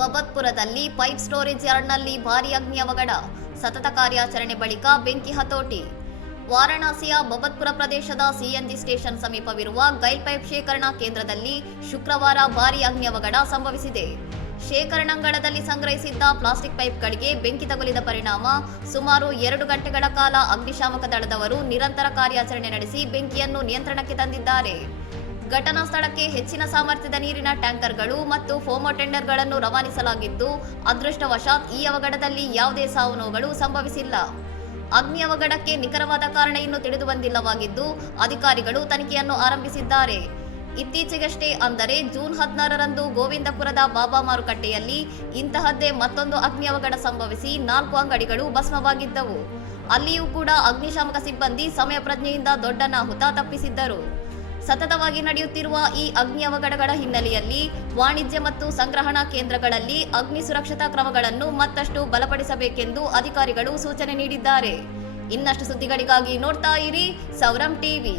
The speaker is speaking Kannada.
ಬಬತ್ಪುರದಲ್ಲಿ ಪೈಪ್ ಸ್ಟೋರೇಜ್ ಯಾರ್ಡ್ನಲ್ಲಿ ಭಾರೀ ಅಗ್ನಿ ಅವಘಡ. ಸತತ ಕಾರ್ಯಾಚರಣೆ ಬಳಿಕ ಬೆಂಕಿ ಹತೋಟಿ. ವಾರಣಾಸಿಯ ಬಬತ್ಪುರ ಪ್ರದೇಶದ ಸಿಎನ್ಜಿ ಸ್ಟೇಷನ್ ಸಮೀಪವಿರುವ ಗೈಲ್ ಪೈಪ್ ಶೇಖರಣಾ ಕೇಂದ್ರದಲ್ಲಿ ಶುಕ್ರವಾರ ಭಾರೀ ಅಗ್ನಿ ಅವಘಡ ಸಂಭವಿಸಿದೆ. ಶೇಖರಣಾಂಗಣದಲ್ಲಿ ಸಂಗ್ರಹಿಸಿದ್ದ ಪ್ಲಾಸ್ಟಿಕ್ ಪೈಪ್ಗಳಿಗೆ ಬೆಂಕಿ ತಗುಲಿದ ಪರಿಣಾಮ ಸುಮಾರು 2 ಗಂಟೆಗಳ ಕಾಲ ಅಗ್ನಿಶಾಮಕ ದಳದವರು ನಿರಂತರ ಕಾರ್ಯಾಚರಣೆ ನಡೆಸಿ ಬೆಂಕಿಯನ್ನು ನಿಯಂತ್ರಣಕ್ಕೆ ತಂದಿದ್ದಾರೆ. ಘಟನಾ ಸ್ಥಳಕ್ಕೆ ಹೆಚ್ಚಿನ ಸಾಮರ್ಥ್ಯದ ನೀರಿನ ಟ್ಯಾಂಕರ್ಗಳು ಮತ್ತು ಫೋಮೋ ಟೆಂಡರ್ಗಳನ್ನು ರವಾನಿಸಲಾಗಿದ್ದು, ಅದೃಷ್ಟವಶಾತ್ ಈ ಅವಘಡದಲ್ಲಿ ಯಾವುದೇ ಸಾವು ನೋವುಗಳು ಸಂಭವಿಸಿಲ್ಲ. ಅಗ್ನಿ ಅವಘಡಕ್ಕೆ ನಿಖರವಾದ ಕಾರಣ ಇನ್ನೂ ತಿಳಿದು ಬಂದಿಲ್ಲವಾಗಿದ್ದು, ಅಧಿಕಾರಿಗಳು ತನಿಖೆಯನ್ನು ಆರಂಭಿಸಿದ್ದಾರೆ. ಇತ್ತೀಚೆಗಷ್ಟೇ ಅಂದರೆ ಜೂನ್ 16ರಂದು ಗೋವಿಂದಪುರದ ಬಾಬಾ ಮಾರುಕಟ್ಟೆಯಲ್ಲಿ ಇಂತಹದ್ದೇ ಮತ್ತೊಂದು ಅಗ್ನಿ ಅವಘಡ ಸಂಭವಿಸಿ 4 ಅಂಗಡಿಗಳು ಭಸ್ಮವಾಗಿದ್ದವು. ಅಲ್ಲಿಯೂ ಕೂಡ ಅಗ್ನಿಶಾಮಕ ಸಿಬ್ಬಂದಿ ಸಮಯ ಪ್ರಜ್ಞೆಯಿಂದ ದೊಡ್ಡ ಅನಾಹುತ ತಪ್ಪಿಸಿದ್ದರು. ಸತತವಾಗಿ ನಡೆಯುತ್ತಿರುವ ಈ ಅಗ್ನಿ ಅವಘಡಗಳ ಹಿನ್ನೆಲೆಯಲ್ಲಿ ವಾಣಿಜ್ಯ ಮತ್ತು ಸಂಗ್ರಹಣಾ ಕೇಂದ್ರಗಳಲ್ಲಿ ಅಗ್ನಿ ಸುರಕ್ಷತಾ ಕ್ರಮಗಳನ್ನು ಮತ್ತಷ್ಟು ಬಲಪಡಿಸಬೇಕೆಂದು ಅಧಿಕಾರಿಗಳು ಸೂಚನೆ ನೀಡಿದ್ದಾರೆ. ಇನ್ನಷ್ಟು ಸುದ್ದಿಗಳಿಗಾಗಿ ನೋಡ್ತಾ ಇರಿ ಸೌರಂ ಟಿವಿ.